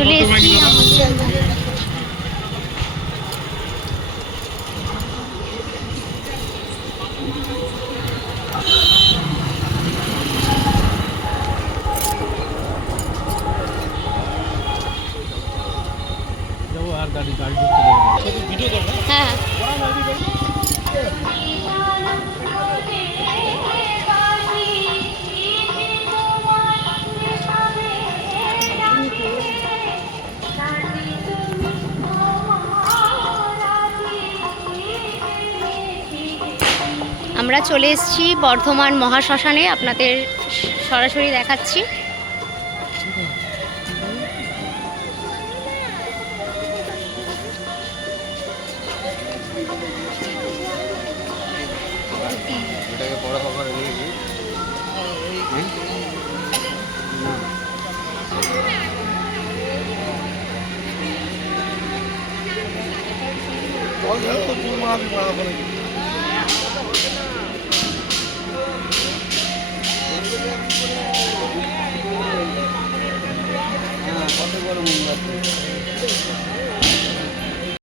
চলে এসেছি হ্যাঁ। আমরা চলে এসেছি বর্ধমান মহাশ্মশানে, আপনাদের সরাসরি দেখাচ্ছি। কত বড় মোমবাতি